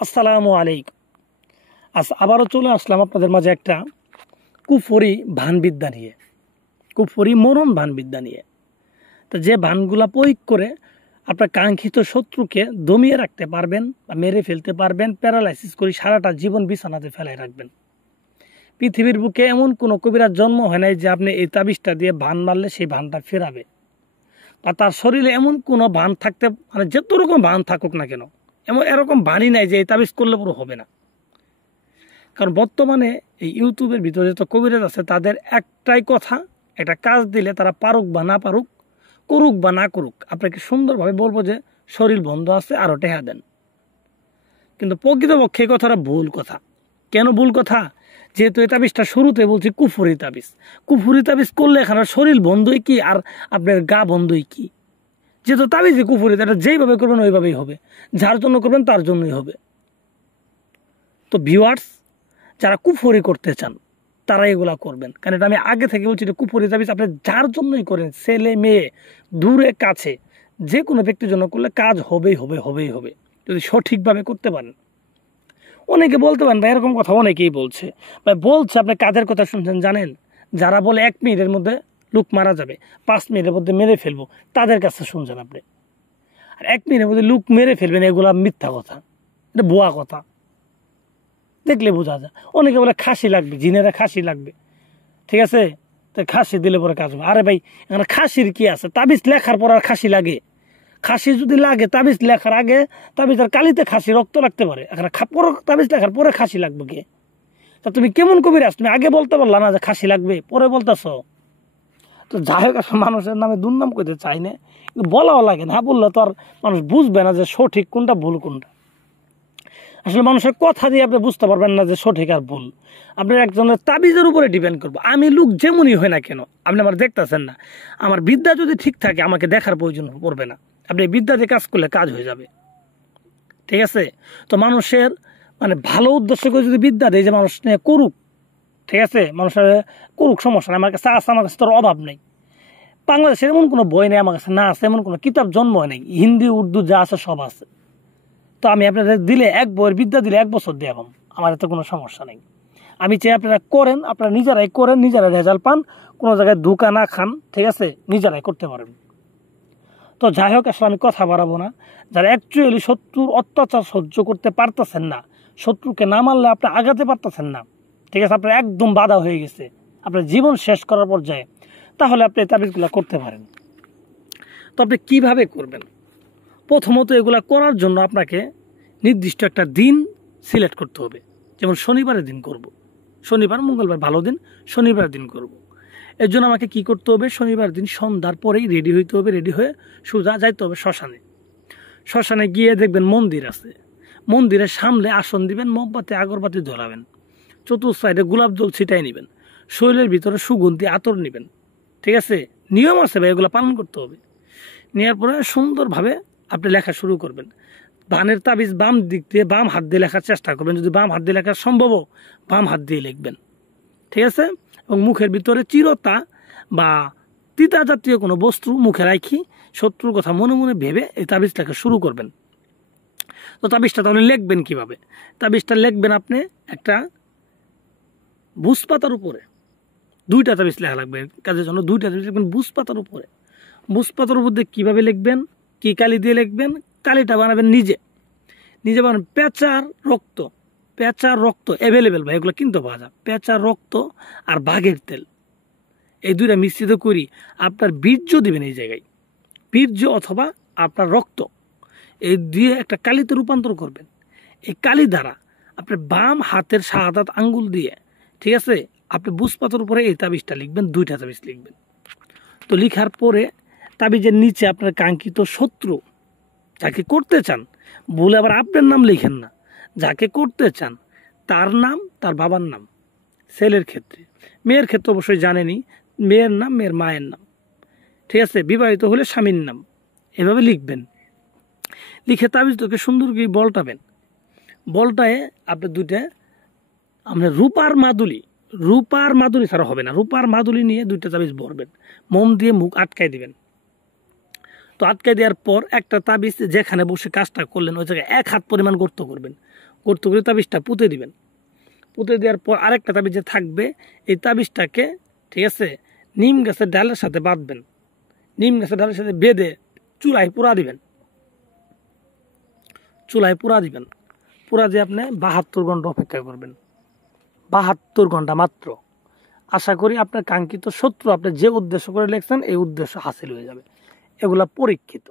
আসসালামু আলাইকুম। আজ আবারও চলে আসলাম আপনাদের মাঝে একটা কুফরি ভানবিদ্যা নিয়ে, কুফরি মরণ ভানবিদ্যা নিয়ে। তো যে ভানগুলা প্রয়োগ করে আপনার কাঙ্ক্ষিত শত্রুকে দমিয়ে রাখতে পারবেন বা মেরে ফেলতে পারবেন, প্যারালাইসিস করে সারাটা জীবন বিছানাতে ফেলাই রাখবেন। পৃথিবীর বুকে এমন কোনো কবিরাজ জন্ম হয় নাই যে আপনি এই তাবিজটা দিয়ে ভান মারলে সেই ভানটা ফেরাবে, বা তার শরীরে এমন কোনো ভান থাকতে, মানে যত রকম ভান থাকুক না কেন, এরকম ভানই নাই যে এই তাবিজ করলে পুরো হবে না। কারণ বর্তমানে এই ইউটিউবের ভিতরে যত কবিরাজ আছে তাদের একটাই কথা, একটা কাজ দিলে তারা পারুক বা না পারুক, করুক বা না করুক, আপনাকে সুন্দরভাবে বলবো যে শরীর বন্ধ আছে, আরও টেহা দেন। কিন্তু প্রকৃতপক্ষে এই কথাটা ভুল কথা। কেন ভুল কথা? যেহেতু এই তাবিজটা শুরুতে বলছি কুফরি তাবিজ। কুফরি তাবিজ করলে এখানে শরীর বন্ধই কি আর আপনার গা বন্ধই কি? যেহেতু তাবিজই কুফরি, এটা যেইভাবে করবেন ওইভাবেই হবে, যার জন্য করবেন তার জন্যই হবে। তো ভিউয়ার্স, যারা কুফরি করতে চান তারা এগুলা করবেন, কারণ এটা আমি আগে থেকে বলছি, এটা কুফরি তাবিজ আপনি যার জন্যই করেন, ছেলে মেয়ে দূরে কাছে যে কোনো ব্যক্তির জন্য করলে কাজ হবেই হবে, হবেই হবে, যদি সঠিকভাবে করতে পারেন। অনেকে বলতে পারেন ভাই, এরকম কথা অনেকেই বলছে, ভাই বলছে আপনি কাদের কথা শুনছেন জানেন? যারা বলে 1 মিনিটের মধ্যে লোক মারা যাবে, 5 মিনিটের মধ্যে মেরে ফেলবো, তাদের কাছে শুনছেন আপনি। আর 1 মিনিটের মধ্যে লোক মেরে ফেলবেন, এগুলা মিথ্যা কথা, এটা ভুয়া কথা, দেখলে বোঝা যায়। অনেকে বলে খাসি লাগবে, জিনেরা খাসি লাগবে, ঠিক আছে, তো খাসি দিলে পরে কাজ হবে। আরে ভাই, এখানে খাসির কি আছে? তাবিজ লেখার পর আর খাসি লাগে? খাসি যদি লাগে তাবিজ লেখার আগে, তাবিজের কালিতে খাসি রক্ত লাগতে পারে, এখানে তাবিজ লেখার পরে খাসি লাগবে কে? তা তুমি কেমন কবিরাজ, তুমি আগে বলতে পারলা না যে খাসি লাগবে, পরে বলতেছ? তো যাই হোক, মানুষের নামে দুর্নাম করতে চাই না, কিন্তু বলাও লাগে না, বললে তো আর মানুষ বুঝবে না যে সঠিক কোনটা ভুল কোনটা। আসলে মানুষের কথা দিয়ে আপনি বুঝতে পারবেন না যে সঠিক আর ভুল, আপনার একজনের তাবিজের উপরে ডিপেন্ড করবো। আমি লোক যেমনই হয় না কেন, আপনি আমার দেখতেছেন না, আমার বিদ্যা যদি ঠিক থাকে আমাকে দেখার প্রয়োজন পড়বে না। আপনি বিদ্যা দিয়ে কাজ করলে কাজ হয়ে যাবে, ঠিক আছে? তো মানুষের মানে ভালো উদ্দেশ্য করে যদি বিদ্যা দেয় যে মানুষ নিয়ে করুক, ঠিক আছে, মানুষের করুক, সমস্যা নেই, আমার কাছে আছে, আমার কাছে তোর অভাব নেই। বাংলাদেশের এমন কোনো বই নেই আমার কাছে না আছে, এমন কোনো কিতাব জন্ম হয় নাই, হিন্দি উর্দু যা আছে সব আছে। তো আমি আপনাদের দিলে এক বইয়ের বিদ্যা দিলে 1 বছর দিয়ে পাবো, আমার এতে কোনো সমস্যা নেই। আমি চাই আপনারা করেন, আপনারা নিজেরাই করেন, নিজেরাই রেজাল্ট পান, কোনো জায়গায় ধোঁকা না খান, ঠিক আছে, নিজেরাই করতে পারেন। তো যাই হোক, আসলে আমি কথা বাড়াবো না। যারা অ্যাকচুয়ালি শত্রুর অত্যাচার সহ্য করতে পারতেছেন না, শত্রুকে না মারলে আপনি আগাতে পারতেছেন না, ঠিক আছে, আপনার একদম বাধা হয়ে গেছে, আপনার জীবন শেষ করার পর্যায়ে, তাহলে আপনি এই তাবিজগুলো করতে পারেন। তো আপনি কীভাবে করবেন? প্রথমত এগুলা করার জন্য আপনাকে নির্দিষ্ট একটা দিন সিলেক্ট করতে হবে। যেমন শনিবারের দিন করব, শনিবার মঙ্গলবার ভালো দিন, শনিবার দিন করব। এর জন্য আমাকে কি করতে হবে? শনিবার দিন সন্ধ্যার পরেই রেডি হইতে হবে, রেডি হয়ে সোজা যাইতে হবে শ্মশানে। শ্মশানে গিয়ে দেখবেন মন্দির আছে, মন্দিরের সামনে আসন দিবেন, মোমবাতি আগরবাতি জ্বলাবেন, চতুর্থ সাইডে গোলাপ জল ছিটাই নেবেন, শরীরের ভিতরে সুগন্ধি আতর নেবেন, ঠিক আছে, নিয়ম আছে ভাই, এগুলো পালন করতে হবে। নেওয়ার পরে সুন্দরভাবে আপনি লেখা শুরু করবেন। বানের তাবিজ বাম দিক দিয়ে, বাম হাত দিয়ে লেখার চেষ্টা করবেন, যদি বাম হাত দিয়ে লেখা সম্ভব বাম হাত দিয়ে লিখবেন, ঠিক আছে। এবং মুখের ভিতরে চিরতা বা তিতা জাতীয় কোনো বস্তু মুখে রাখি শত্রুর কথা মনে মনে ভেবে এই তাবিজ লেখা শুরু করবেন। তো তাবিজটা তাহলে লিখবেন কিভাবে? তাবিজটা লিখবেন আপনি একটা বুস পাতার উপরে, 2টা তাবিজ লেখা লাগবে কাজের জন্য, 2টা তাবিজ লিখবেন বুস পাতার উপরে। বুস পাতার উপর দিয়ে কীভাবে লিখবেন, কি কালি দিয়ে লিখবেন? কালিটা বানাবেন নিজে, নিজে বানাবেন পেঁচার রক্ত, পেঁচার রক্ত অ্যাভেলেবেল ভাই, এগুলো কিনতে পাওয়া যায়, পেঁচার রক্ত আর বাঘের তেল, এই 2টা মিশ্রিত করি আপনার বীর্য দিবেন এই জায়গায়, বীর্য অথবা আপনার রক্ত, এই দিয়ে একটা কালিতে রূপান্তর করবেন। এই কালি দ্বারা আপনার বাম হাতের শাহাদাত আঙ্গুল দিয়ে, ঠিক আছে, আপনি বুঝপাতার উপরে এই তাবিজটা লিখবেন, 2টা তাবিজ লিখবেন। তো লিখার পরে তাবিজের নিচে আপনার কাঙ্ক্ষিত শত্রু যাকে করতে চান, বলে আবার আপনার নাম লিখেন না, যাকে করতে চান তার নাম, তার বাবার নাম, ছেলের ক্ষেত্রে, মেয়ের ক্ষেত্রে অবশ্যই জানেনি, মেয়ের নাম, মেয়ের মায়ের নাম, ঠিক আছে, বিবাহিত হলে স্বামীর নাম, এভাবে লিখবেন। লিখে তাবিজটাকে সুন্দর করে বলটাবেন, বলটায় আপনি 2টা আপনার রূপার মাদুলি ছাড়া হবে না, রূপার মাদুলি নিয়ে 2টা তাবিজ ভরবেন, মোম দিয়ে মুখ আটকাই দিবেন। তো আটকে দেওয়ার পর একটা তাবিজ যেখানে বসে কাজটা করলেন ওই জায়গায় 1 হাত পরিমাণ গর্ত করবেন, গর্ত করে তাবিজটা পুঁতে দিবেন। পুঁতে দেওয়ার পর আরেকটা তাবিজ যে থাকবে এই তাবিজটাকে, ঠিক আছে, নিম গাছের ডালের সাথে বাঁধবেন। নিম গাছের ডালের সাথে বেঁধে চুলায় পুরা দিবেন। চুলায় পুরা দিবেন, পুরা দিয়ে আপনি 72 ঘন্টা অপেক্ষা করবেন। 72 ঘন্টা মাত্র। আশা করি আপনার কাঙ্ক্ষিত শত্রু আপনি যে উদ্দেশ্য করে লিখছেন এই উদ্দেশ্য হাসিল হয়ে যাবে। এগুলা পরীক্ষিত।